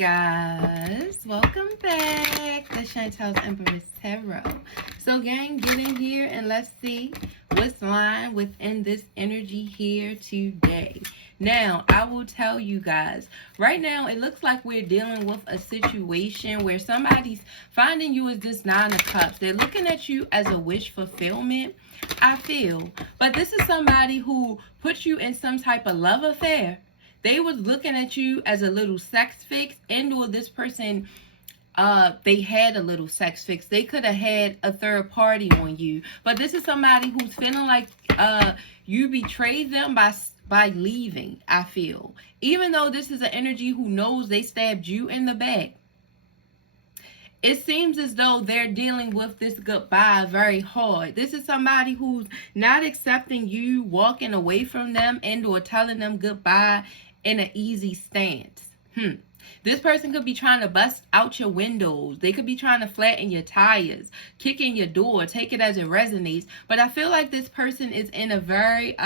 guys, welcome back to Chantel's Empress Tarot. So gang, get in here and let's see what's lying within this energy here today. Now, I will tell you guys, right now it looks like we're dealing with a situation where somebody's finding you as this Nine of Cups. They're looking at you as a wish fulfillment, I feel. But this is somebody who puts you in some type of love affair. They was looking at you as a little sex fix, and or this person, they had a little sex fix. They could have had a third party on you. But this is somebody who's feeling like you betrayed them by leaving, I feel. Even though this is an energy who knows they stabbed you in the back. It seems as though they're dealing with this goodbye very hard. This is somebody who's not accepting you walking away from them and or telling them goodbye in an easy stance. This person could be trying to bust out your windows. They could be trying to flatten your tires, kick in your door, take it as it resonates. But I feel like this person is in a very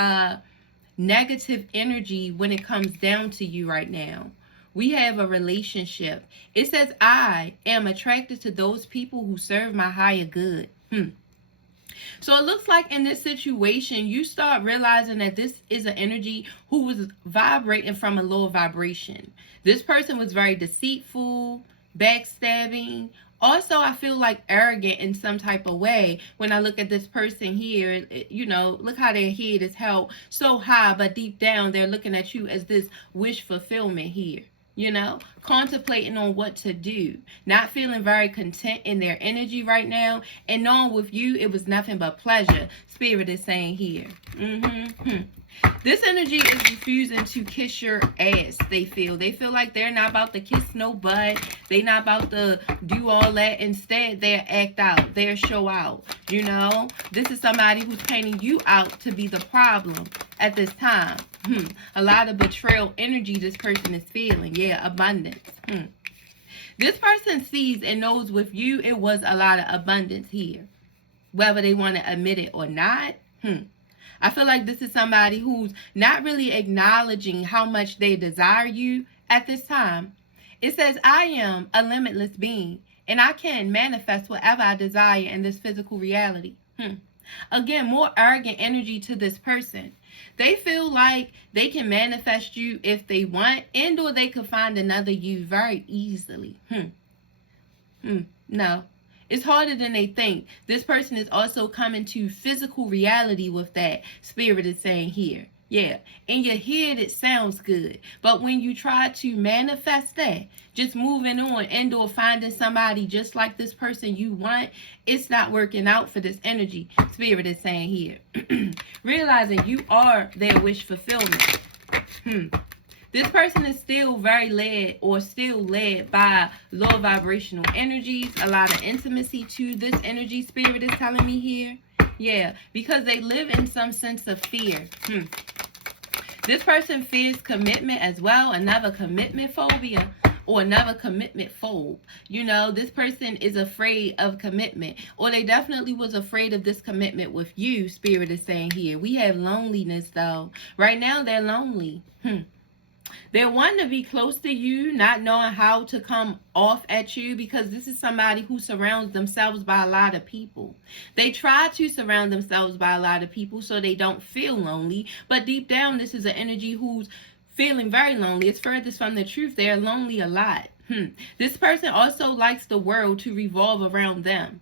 negative energy when it comes down to you right now. We have a relationship. It says, I am attracted to those people who serve my higher good. So it looks like in this situation, you start realizing that this is an energy who was vibrating from a lower vibration. This person was very deceitful, backstabbing. Also, I feel like arrogant in some type of way. When I look at this person here, you know, look how their head is held so high, but deep down, they're looking at you as this wish fulfillment here. You know, contemplating on what to do, not feeling very content in their energy right now, and knowing with you it was nothing but pleasure. Spirit is saying here. This energy is refusing to kiss your ass. They feel like they're not about to kiss no butt. They're not about to do all that. Instead, they'll act out. They'll show out. You know, this is somebody who's painting you out to be the problem at this time. A lot of betrayal energy this person is feeling. Yeah, abundance. This person sees and knows with you it was a lot of abundance here. Whether they want to admit it or not. I feel like this is somebody who's not really acknowledging how much they desire you at this time. It says, I am a limitless being, and I can manifest whatever I desire in this physical reality. Again, more arrogant energy to this person. They feel like they can manifest you if they want, and or they could find another you very easily. No. It's harder than they think. This person is also coming to physical reality with that. Spirit is saying here. Yeah. In your head, it sounds good. But when you try to manifest that, just moving on and or finding somebody just like this person you want, it's not working out for this energy. Spirit is saying here. Realizing you are their wish fulfillment. This person is still very led by low vibrational energies, a lot of intimacy to this energy. Spirit is telling me here. Yeah, because they live in some sense of fear. This person fears commitment as well, another commitment phobia or another commitment phobe. You know, this person is afraid of commitment, or they definitely was afraid of this commitment with you. Spirit is saying here. We have loneliness though. Right now they're lonely. They're wanting to be close to you, not knowing how to come off at you, because this is somebody who surrounds themselves by a lot of people. They try to surround themselves by a lot of people so they don't feel lonely, but deep down, this is an energy who's feeling very lonely. It's furthest from the truth. They're lonely a lot. This person also likes the world to revolve around them.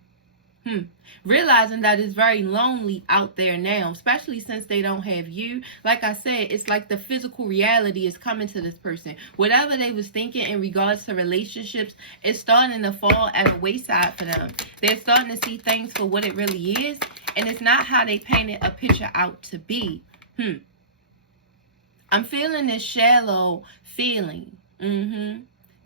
Realizing that it's very lonely out there now, especially since they don't have you. Like I said, it's like the physical reality is coming to this person. Whatever they was thinking in regards to relationships is starting to fall at a wayside for them. They're starting to see things for what it really is, and it's not how they painted a picture out to be. I'm feeling this shallow feeling.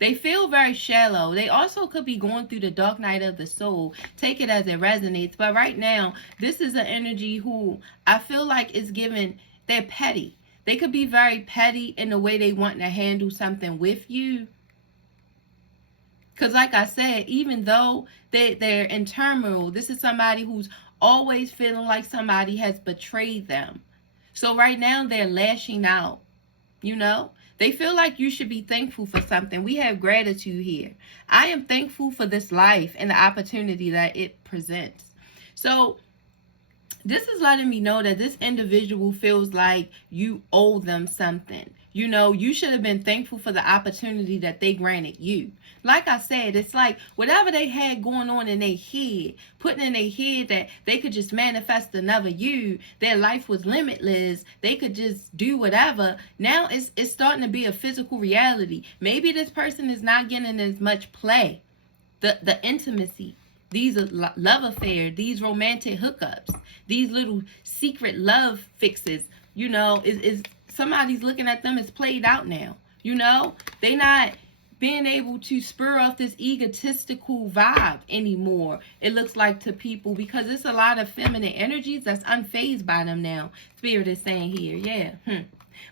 They feel very shallow. They also could be going through the dark night of the soul. Take it as it resonates. But right now, this is an energy who I feel like is giving, they're petty. They could be very petty in the way they want to handle something with you. Because like I said, even though they're in turmoil, this is somebody who's always feeling like somebody has betrayed them. So right now, they're lashing out. You know, They feel like you should be thankful for something. We have gratitude here. I am thankful for this life and the opportunity that it presents. So this is letting me know that this individual feels like you owe them something. You know, you should have been thankful for the opportunity that they granted you. Like I said, it's like whatever they had going on in their head, putting in their head that they could just manifest another you, their life was limitless, they could just do whatever. Now it's starting to be a physical reality. Maybe this person is not getting as much play, the intimacy, these love affairs, these romantic hookups, these little secret love fixes, you know, is somebody's looking at them as played out now. You know, they not being able to spur off this egotistical vibe anymore, it looks like, to people, because it's a lot of feminine energies that's unfazed by them now. Spirit is saying here, yeah.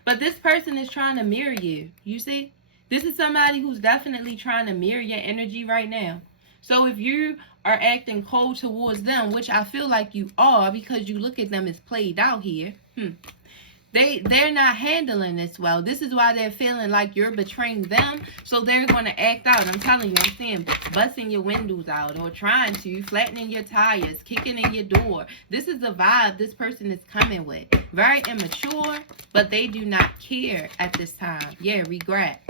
But this person is trying to mirror you. You see? This is somebody who's definitely trying to mirror your energy right now. So if you are acting cold towards them, which I feel like you are because you look at them as played out here, they're not handling this well. This is why they're feeling like you're betraying them. So they're going to act out. I'm telling you, I'm seeing busting your windows out or trying to, flattening your tires, kicking in your door. This is the vibe this person is coming with. Very immature, but they do not care at this time. Yeah, regret.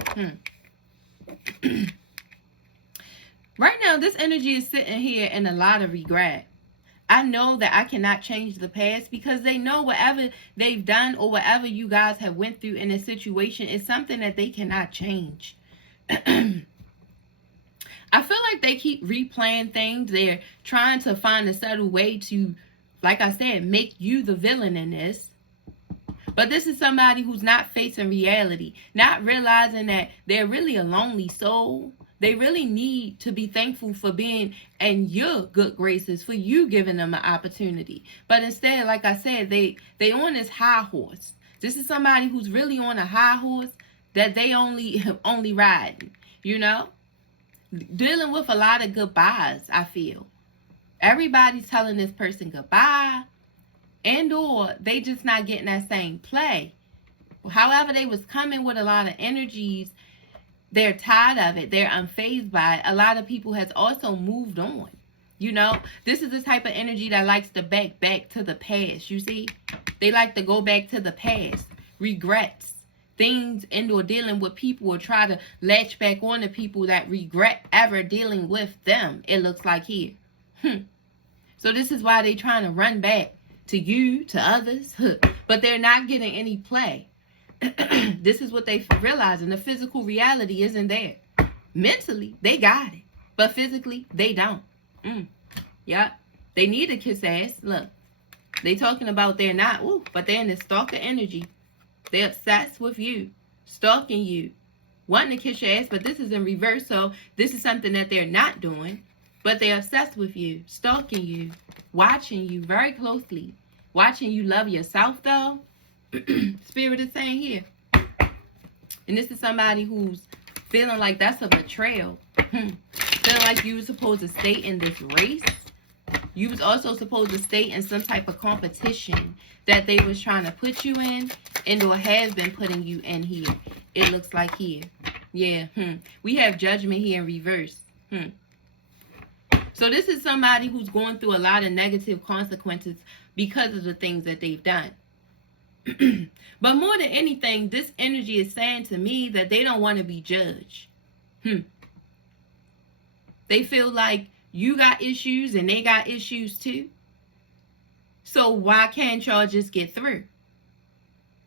Right now, this energy is sitting here in a lot of regret. I know that I cannot change the past because they know whatever they've done or whatever you guys have went through in a situation is something that they cannot change. I feel like they keep replaying things. They're trying to find a subtle way to, like I said, make you the villain in this. But this is somebody who's not facing reality, not realizing that they're really a lonely soul. They really need to be thankful for being in your good graces, for you giving them an opportunity. But instead, like I said, they on this high horse. This is somebody who's really on a high horse that they only riding, you know? Dealing with a lot of goodbyes, I feel. Everybody's telling this person goodbye, and or they just not getting that same play. However, they was coming with a lot of energies. They're tired of it. They're unfazed by it. A lot of people has also moved on. You know, this is the type of energy that likes to back to the past. You see, they like to go back to the past, regrets, things, and or dealing with people, or try to latch back on to people that regret ever dealing with them. It looks like here. So this is why they're trying to run back to you, to others, but they're not getting any play. This is what they realizing. The physical reality isn't there. Mentally, they got it. But physically, they don't. Yeah. They need to kiss ass. Look. They talking about they're not. But they're in the stalker energy. They're obsessed with you. Stalking you. Wanting to kiss your ass, but this is in reverse. So this is something that they're not doing. But they're obsessed with you. Stalking you. Watching you very closely. Watching you love yourself, though. Spirit is saying here. And this is somebody who's feeling like that's a betrayal. Feeling like you were supposed to stay in this race. You was also supposed to stay in some type of competition that they was trying to put you in, and or have been putting you in here. It looks like here. Yeah. We have judgment here in reverse. So this is somebody who's going through a lot of negative consequences because of the things that they've done. But more than anything, this energy is saying to me that they don't want to be judged. They feel like you got issues and they got issues too. So why can't y'all just get through?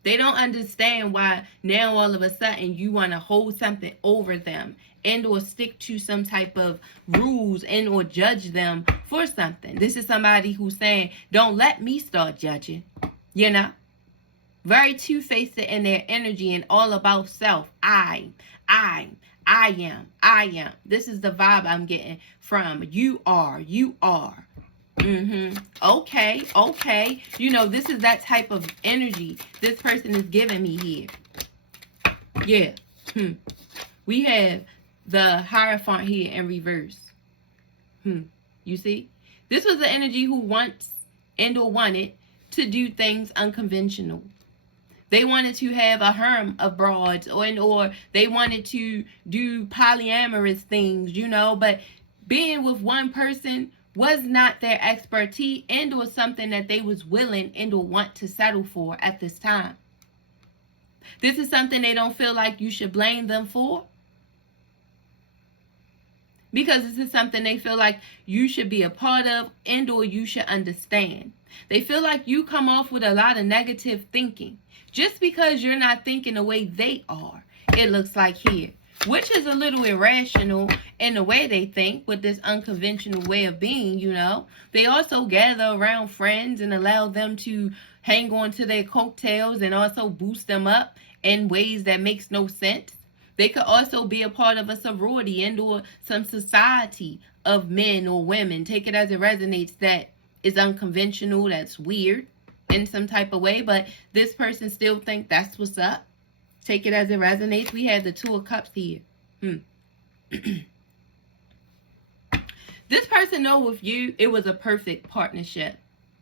They don't understand why now all of a sudden you want to hold something over them and or stick to some type of rules and or judge them for something. This is somebody who's saying, don't let me start judging, you know? Very two-faced in their energy and all about self. I am. This is the vibe I'm getting from you are. Okay. You know, this is that type of energy this person is giving me here. Yeah. We have the Hierophant here in reverse. You see? This was the energy who wants and or wanted to do things unconventional. They wanted to have a harem of broads, or they wanted to do polyamorous things, but being with one person was not their expertise and or something that they was willing and or want to settle for at this time. This is something they don't feel like you should blame them for, because this is something they feel like you should be a part of and or you should understand. They feel like you come off with a lot of negative thinking just because you're not thinking the way they are, it looks like here, which is a little irrational in the way they think with this unconventional way of being, They also gather around friends and allow them to hang on to their coattails and also boost them up in ways that makes no sense. They could also be a part of a sorority and or some society of men or women. Take it as it resonates, that is unconventional, that's weird in some type of way, but this person still think that's what's up. Take it as it resonates. We have the Two of Cups here. This person know with you, it was a perfect partnership.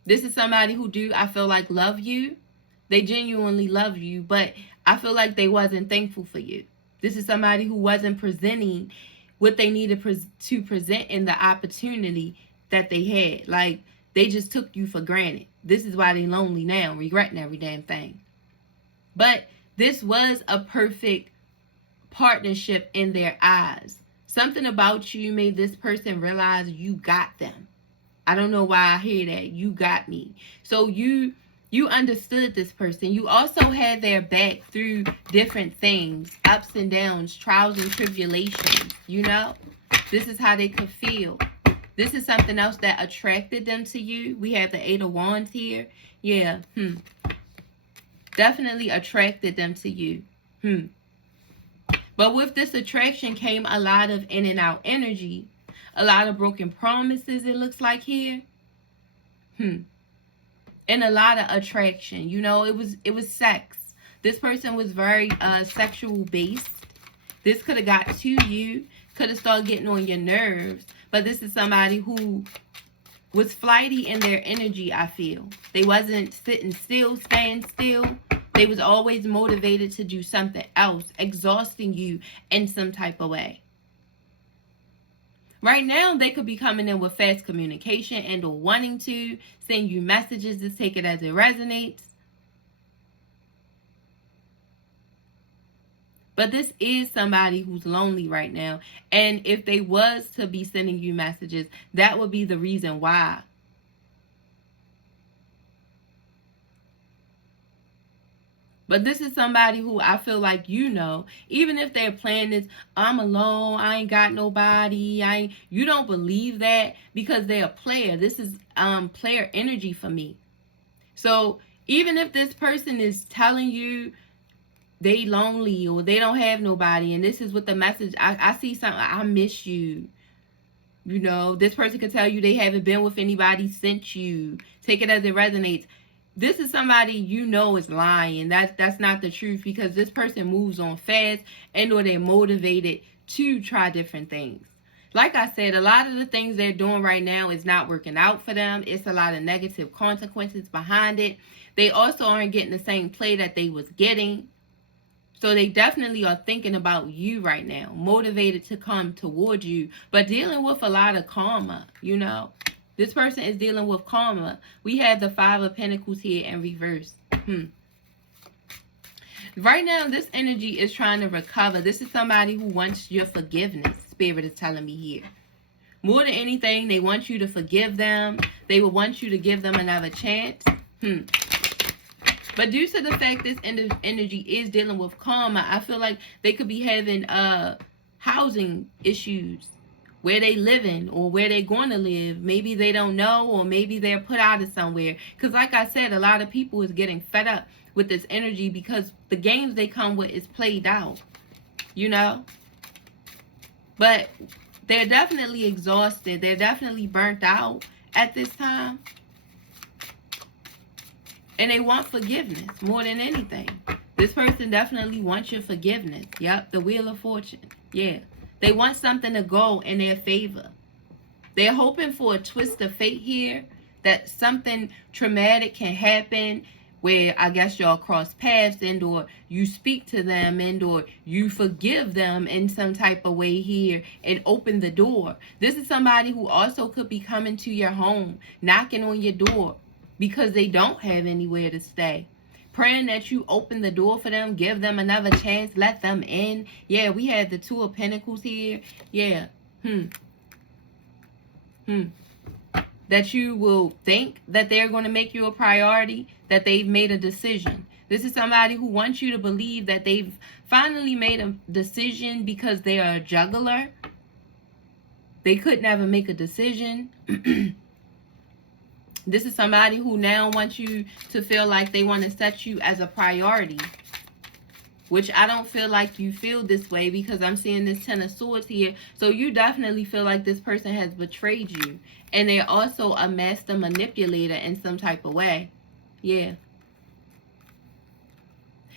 This is somebody who I feel like love you. They genuinely love you, but I feel like they wasn't thankful for you. This is somebody who wasn't presenting what they needed to present in the opportunity that they had. Like, they just took you for granted. This is why they lonely now, regretting every damn thing. But this was a perfect partnership in their eyes. Something about you made this person realize you got them. I don't know why I hear that. You got me. So you understood this person. You also had their back through different things, ups and downs, trials and tribulations, This is how they could feel. This is something else that attracted them to you. We have the Eight of Wands here. Yeah, Definitely attracted them to you. But with this attraction came a lot of in and out energy. A lot of broken promises, it looks like here. And a lot of attraction. It was sex. This person was very sexual based. This could have got to you. Could have started getting on your nerves. But this is somebody who was flighty in their energy, I feel. They wasn't sitting still, staying still. They was always motivated to do something else, exhausting you in some type of way. Right now, they could be coming in with fast communication and or wanting to send you messages. Just take it as it resonates. But this is somebody who's lonely right now. And if they was to be sending you messages, that would be the reason why. But this is somebody who I feel like even if they're playing this, I'm alone, I ain't got nobody, you don't believe that because they're a player. This is player energy for me. So even if this person is telling you they lonely or they don't have nobody, and this is what the message, I see something, I miss you. This person could tell you they haven't been with anybody since you. Take it as it resonates. This is somebody is lying. That's not the truth, because this person moves on fast and or they're motivated to try different things. Like I said, a lot of the things they're doing right now is not working out for them. It's a lot of negative consequences behind it. They also aren't getting the same play that they was getting. So they definitely are thinking about you right now, motivated to come towards you, but dealing with a lot of karma, This person is dealing with karma. We have the Five of Pentacles here in reverse. Right now, this energy is trying to recover. This is somebody who wants your forgiveness, Spirit is telling me here. More than anything, they want you to forgive them. They will want you to give them another chance. But due to the fact this energy is dealing with karma, I feel like they could be having housing issues. Where they living or where they going to live. Maybe they don't know, or maybe they're put out of somewhere. Because like I said, a lot of people is getting fed up with this energy because the games they come with is played out. But they're definitely exhausted. They're definitely burnt out at this time. And they want forgiveness more than anything. This person definitely wants your forgiveness. Yep, the Wheel of Fortune. Yeah. They want something to go in their favor. They're hoping for a twist of fate here, that something traumatic can happen where I guess y'all cross paths, and or you speak to them, and or you forgive them in some type of way here and open the door. This is somebody who also could be coming to your home, knocking on your door because they don't have anywhere to stay. Praying that you open the door for them, give them another chance, let them in. Yeah, we had the Two of Pentacles here. Yeah. That you will think that they're going to make you a priority, that they've made a decision. This is somebody who wants you to believe that they've finally made a decision because they are a juggler. They could never make a decision. This is somebody who now wants you to feel like they want to set you as a priority, which I don't feel like you feel this way, because I'm seeing this Ten of Swords here. So you definitely feel like this person has betrayed you. And they're also a master manipulator in some type of way. Yeah.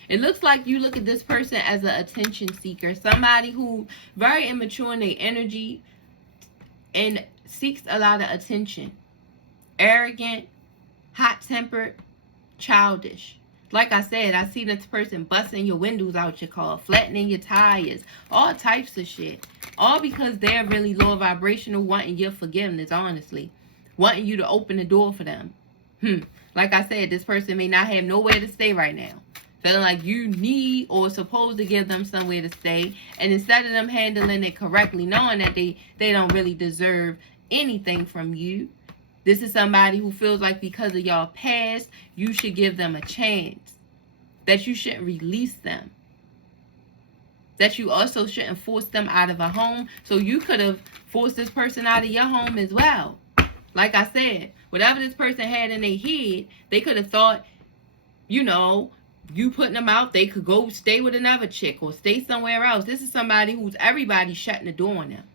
It looks like you look at this person as an attention seeker. Somebody who very immature in their energy and seeks a lot of attention. Arrogant, hot-tempered, childish. Like I said, I see this person busting your windows out your car, flattening your tires, all types of shit. All because they're really low vibrational, wanting your forgiveness, honestly. Wanting you to open the door for them. Like I said, this person may not have nowhere to stay right now. Feeling like you need or supposed to give them somewhere to stay. And instead of them handling it correctly, knowing that they don't really deserve anything from you. This is somebody who feels like because of y'all past, you should give them a chance. That you shouldn't release them. That you also shouldn't force them out of a home. So you could have forced this person out of your home as well. Like I said, whatever this person had in their head, they could have thought, you know, you putting them out, they could go stay with another chick or stay somewhere else. This is somebody who's everybody shutting the door on them.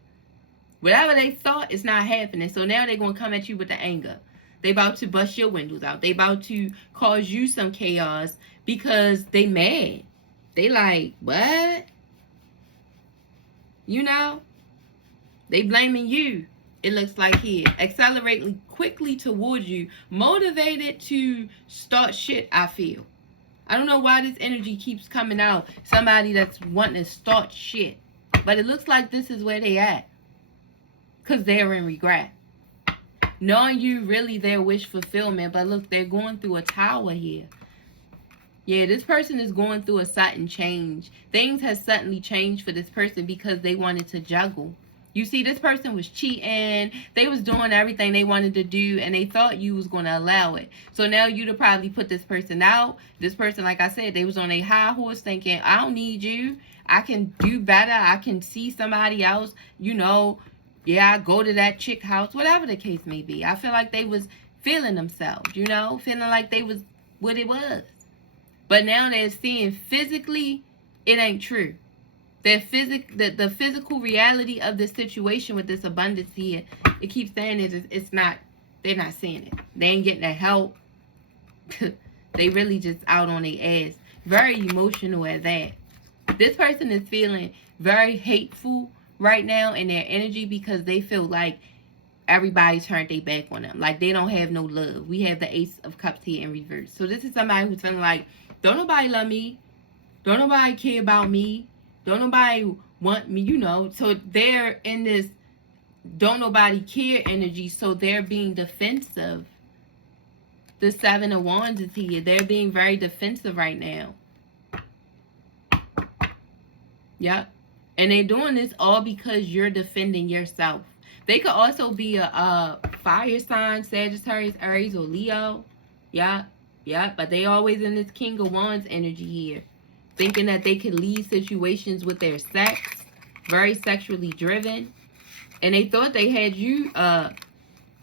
Whatever they thought is not happening. So now they're going to come at you with the anger. They about to bust your windows out. They about to cause you some chaos because they mad. They like, what? You know? They blaming you. It looks like here. Accelerating quickly towards you. Motivated to start shit, I feel. I don't know why this energy keeps coming out. Somebody that's wanting to start shit. But it looks like this is where they at. Because they're in regret. Knowing you really their wish fulfillment. But look, they're going through a tower here. Yeah, this person is going through a sudden change. Things have suddenly changed for this person because they wanted to juggle. You see, this person was cheating. They was doing everything they wanted to do. And they thought you was going to allow it. So now you'd have probably put this person out. This person, like I said, they was on a high horse thinking, I don't need you. I can do better. I can see somebody else, you know. Yeah, I go to that chick house, whatever the case may be. I feel like they was feeling themselves, you know, feeling like they was what it was. But now they're seeing physically, it ain't true. The physical reality of the situation with this abundance here, it keeps saying it's not, they're not seeing it. They ain't getting that help. They really just out on their ass. Very emotional at that. This person is feeling very hateful right now in their energy because they feel like everybody turned their back on them. Like they don't have no love. We have the Ace of Cups here in reverse. So this is somebody who's feeling like, don't nobody love me. Don't nobody care about me. Don't nobody want me, you know. So they're in this don't nobody care energy. So they're being defensive. The Seven of Wands is here. They're being very defensive right now. Yep. And they're doing this all because you're defending yourself. They could also be a fire sign, Sagittarius, Aries, or Leo. Yeah, yeah. But they always in this King of Wands energy here. Thinking that they could lead situations with their sex. Very sexually driven. And they thought they had you,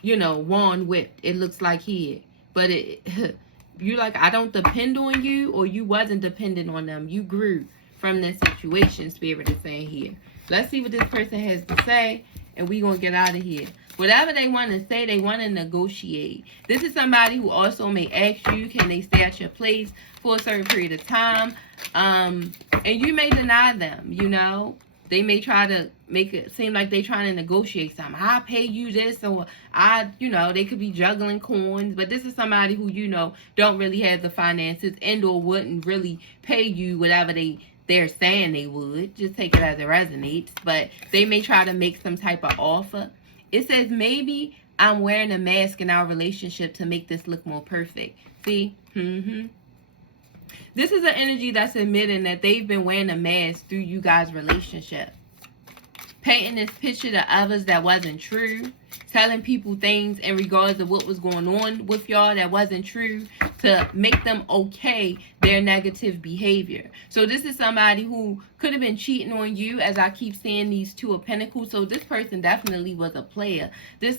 you know, wand whipped. It looks like here. But you like, I don't depend on you, or you wasn't dependent on them. You grew from this situation, Spirit is saying here. Let's see what this person has to say, and we're going to get out of here. Whatever they want to say, they want to negotiate. This is somebody who also may ask you, can they stay at your place for a certain period of time? And you may deny them, you know. They may try to make it seem like they trying to negotiate something. I'll pay you this, or they could be juggling coins. But this is somebody who, don't really have the finances and or wouldn't really pay you whatever they're saying they would. Just take it as it resonates. But they may try to make some type of offer. It says, maybe I'm wearing a mask in our relationship to make this look more perfect. See? This is an energy that's admitting that they've been wearing a mask through you guys' relationship. Painting this picture to others that wasn't true. Telling people things in regards to what was going on with y'all that wasn't true to make them okay their negative behavior. So this is somebody who could have been cheating on you, as I keep seeing these 2 of Pentacles. So this person definitely was a player. This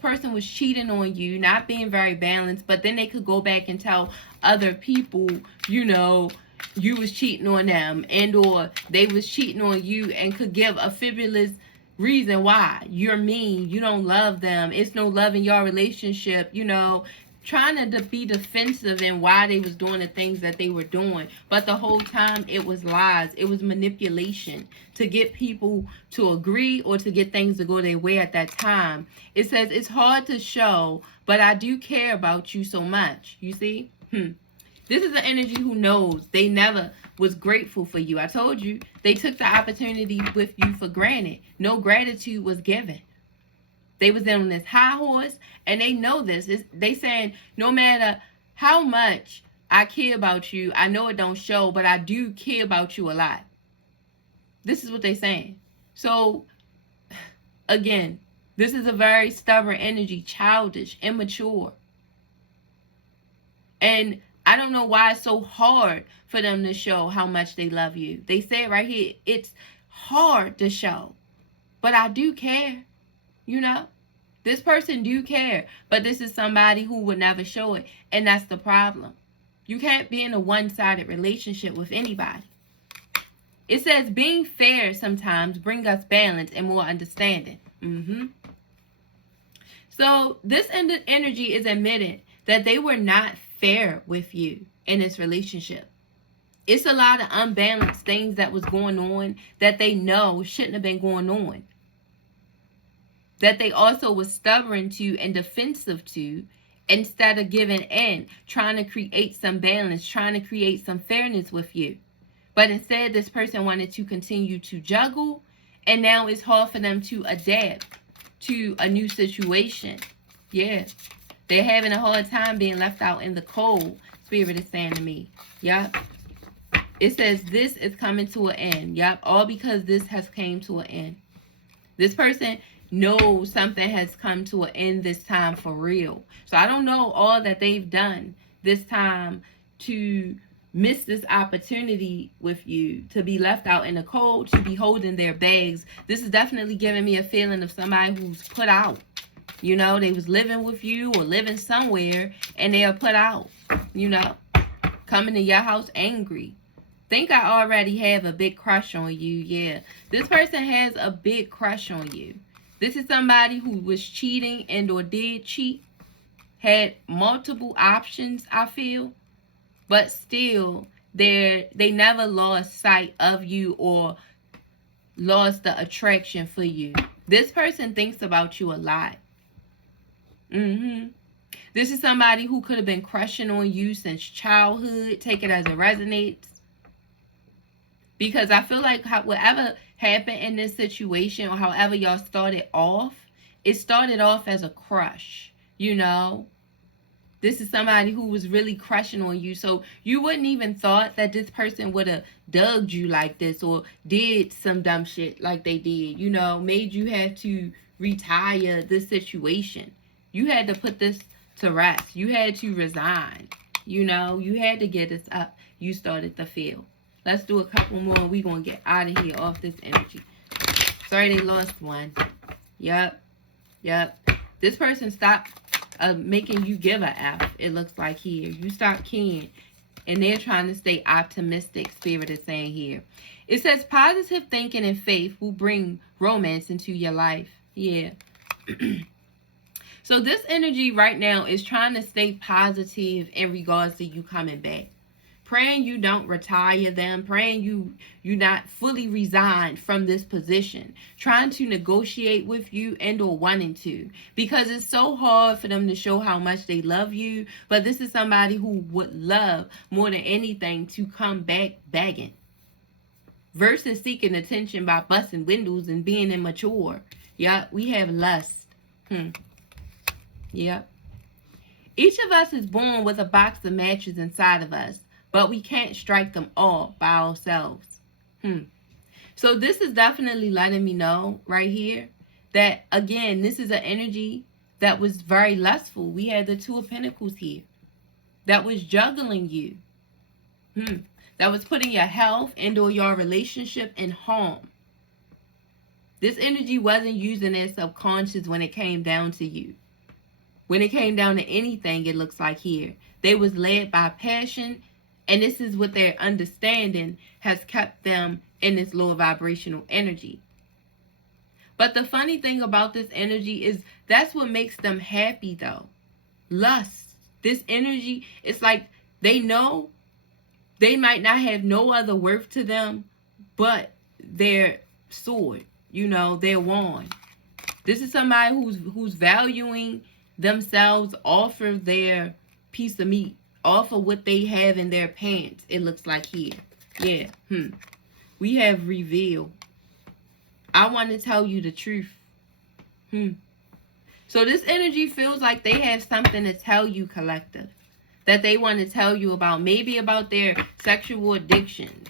person was cheating on you, not being very balanced, but then they could go back and tell other people, you was cheating on them, and or they was cheating on you, and could give a fabulous reason why. You're mean, you don't love them, it's no love in your relationship, trying to be defensive in why they was doing the things that they were doing. But the whole time it was lies, it was manipulation to get people to agree or to get things to go their way at that time. It says, it's hard to show, but I do care about you so much. You see? This is an energy who knows they never was grateful for you. I told you, they took the opportunity with you for granted. No gratitude was given. They was on this high horse, and they know this. They saying, no matter how much I care about you, I know it don't show, but I do care about you a lot. This is what they saying. So, again, this is a very stubborn energy, childish, immature. And I don't know why it's so hard for them to show how much they love you. They say it right here. It's hard to show. But I do care. This person do care. But this is somebody who would never show it. And that's the problem. You can't be in a one-sided relationship with anybody. It says being fair sometimes brings us balance and more understanding. So this energy is admitting that they were not fair with you in this relationship. It's a lot of unbalanced things that was going on that they know shouldn't have been going on. That they also was stubborn to and defensive to, instead of giving in, trying to create some balance, trying to create some fairness with you. But instead, this person wanted to continue to juggle, and now it's hard for them to adapt to a new situation. Yeah. They're having a hard time being left out in the cold, Spirit is saying to me. Yep. It says this is coming to an end. Yep. All because this has came to an end. This person knows something has come to an end this time for real. So I don't know all that they've done this time to miss this opportunity with you, to be left out in the cold, to be holding their bags. This is definitely giving me a feeling of somebody who's put out. They was living with you or living somewhere, and they are put out, coming to your house angry. Think I already have a big crush on you. Yeah, this person has a big crush on you. This is somebody who was cheating and or did cheat, had multiple options, I feel, but still they never lost sight of you or lost the attraction for you. This person thinks about you a lot. This is somebody who could have been crushing on you since childhood. Take it as it resonates. Because I feel like whatever happened in this situation, or however y'all started off, it started off as a crush. This is somebody who was really crushing on you. So you wouldn't even thought that this person would have dug you like this or did some dumb shit like they did. Made you have to retire this situation. You had to put this to rest. You had to resign. You had to get this up. You started to feel. Let's do a couple more. We're going to get out of here off this energy. Sorry they lost one. Yep. This person stopped making you give a F, it looks like here. You stopped caring. And they're trying to stay optimistic, Spirit is saying here. It says positive thinking and faith will bring romance into your life. Yeah. So this energy right now is trying to stay positive in regards to you coming back. praying you don't retire them, praying you not fully resigned from this position, trying to negotiate with you and or wanting to, because it's so hard for them to show how much they love you. But this is somebody who would love more than anything to come back begging versus seeking attention by busting windows and being immature. Yeah, we have lust. Yeah. Each of us is born with a box of matches inside of us, but we can't strike them all by ourselves. So this is definitely letting me know right here that, again, this is an energy that was very lustful. We had the Two of Pentacles here that was juggling you. That was putting your health and or your relationship in harm. This energy wasn't using their subconscious when it came down to you. When it came down to anything, it looks like here, they was led by passion, and this is what their understanding has kept them in this lower vibrational energy. But the funny thing about this energy is that's what makes them happy, though. Lust. This energy, it's like they know they might not have no other worth to them but their sword, their wand. This is somebody who's valuing themselves off of their piece of meat, off of what they have in their pants, it looks like here. Yeah. We have reveal. I want to tell you the truth. So this energy feels like they have something to tell you, collective, that they want to tell you about, maybe about their sexual addictions,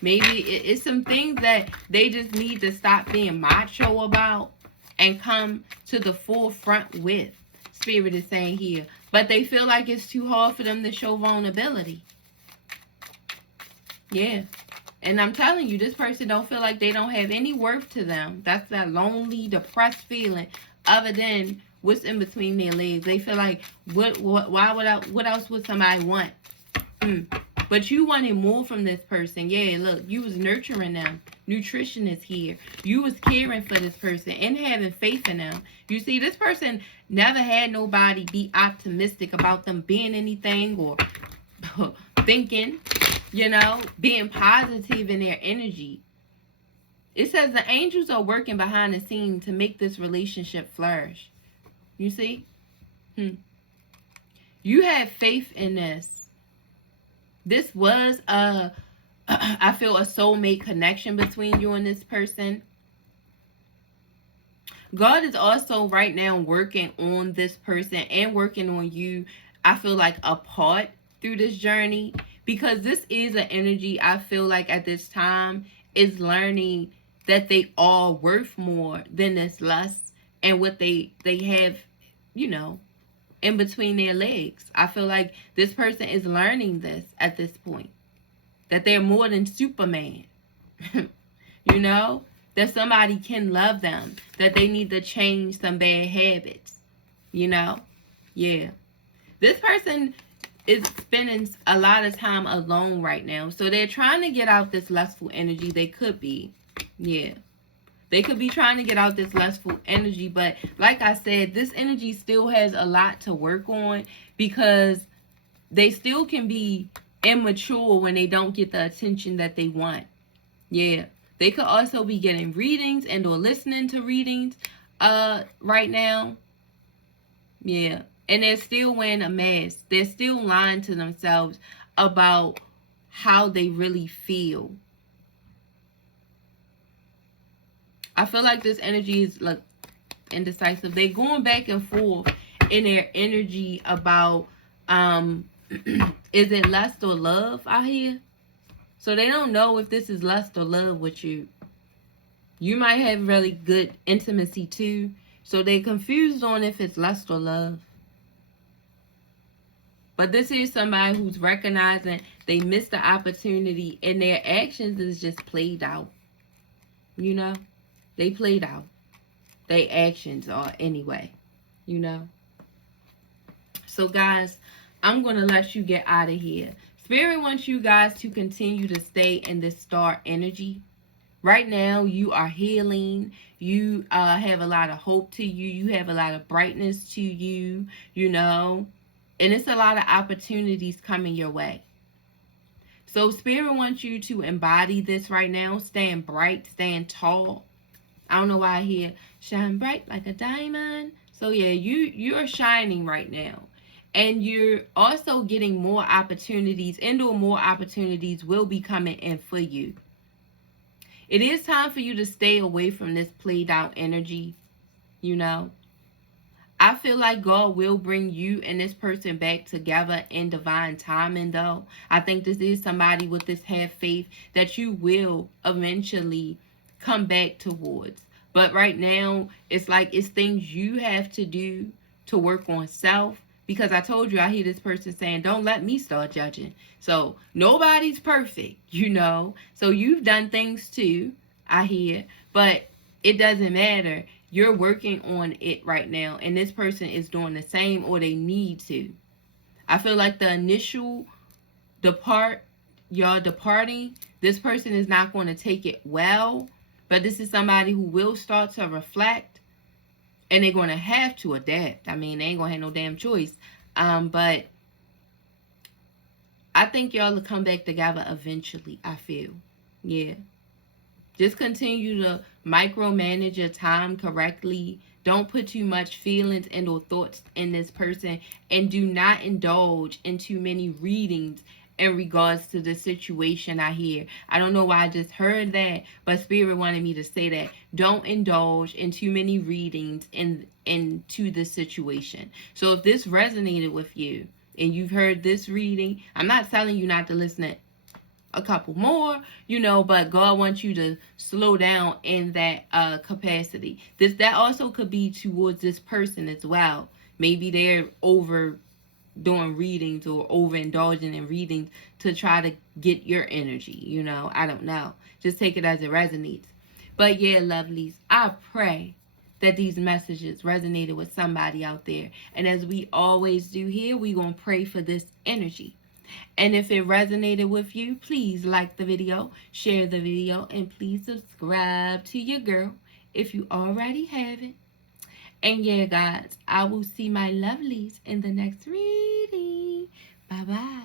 maybe it's some things that they just need to stop being macho about and come to the forefront with, Spirit is saying here. But they feel like it's too hard for them to show vulnerability. Yeah. And I'm telling you, this person don't feel like they don't have any worth to them. That's that lonely, depressed feeling, other than what's in between their legs. They feel like, what else would somebody want? But you wanted more from this person. Yeah, look, you was nurturing them. Nutrition is here. You was caring for this person and having faith in them. You see, this person never had nobody be optimistic about them being anything or thinking, being positive in their energy. It says the angels are working behind the scenes to make this relationship flourish. You see? You have faith in this. This was I feel a soulmate connection between you and this person. God is also right now working on this person and working on you, I feel like, apart through this journey, because this is an energy I feel like at this time is learning that they are worth more than this lust and what they have, in between their legs. I feel like this person is learning this at this point. That they're more than Superman. That somebody can love them. That they need to change some bad habits. Yeah. This person is spending a lot of time alone right now. So they're trying to get out this lustful energy. They could be. Yeah. They could be trying to get out this lustful energy, but like I said, this energy still has a lot to work on because they still can be immature when they don't get the attention that they want. Yeah. They could also be getting readings and or listening to readings right now. Yeah. And they're still wearing a mask. They're still lying to themselves about how they really feel. I feel like this energy is like indecisive. They're going back and forth in their energy about is it lust or love out here? So they don't know if this is lust or love with you. You might have really good intimacy too. So they're confused on if it's lust or love. But this is somebody who's recognizing they missed the opportunity and their actions is just played out. They played out. Their actions are anyway. So guys, I'm going to let you get out of here. Spirit wants you guys to continue to stay in this star energy. Right now, you are healing. You have a lot of hope to you. You have a lot of brightness to you, And it's a lot of opportunities coming your way. So Spirit wants you to embody this right now. Stand bright, stand tall. I don't know why I hear shine bright like a diamond. So yeah, you're shining right now. And you're also getting more opportunities, or more opportunities will be coming in for you. It is time for you to stay away from this played out energy, you know. I feel like God will bring you and this person back together in divine timing, though. I think this is somebody with this have faith that you will eventually come back towards. But right now, it's like it's things you have to do to work on self. Because I told you, I hear this person saying, don't let me start judging. So nobody's perfect, you know. So you've done things too, I hear. But it doesn't matter. You're working on it right now, and this person is doing the same, or they need to. I feel like the initial y'all departing, this person is not going to take it well, but this is somebody who will start to reflect, and they're going to have to adapt. I mean, they ain't going to have no damn choice. But I think y'all will come back together eventually, I feel. Yeah. Just continue to micromanage your time correctly. Don't put too much feelings and or thoughts in this person. And do not indulge in too many readings in regards to the situation I hear. I don't know why I just heard that, but Spirit wanted me to say that. Don't indulge in too many readings into the situation. So if this resonated with you and you've heard this reading, I'm not telling you not to listen to a couple more, you know, but God wants you to slow down in that capacity. That also could be towards this person as well. Maybe they're over doing readings or overindulging in readings to try to get your energy, you know. I don't know. Just take it as it resonates. But yeah, lovelies, I pray that these messages resonated with somebody out there. And as we always do here, we're going to pray for this energy. And if it resonated with you, please like the video, share the video, and please subscribe to your girl if you already haven't. And yeah, guys, I will see my lovelies in the next reading. Bye-bye.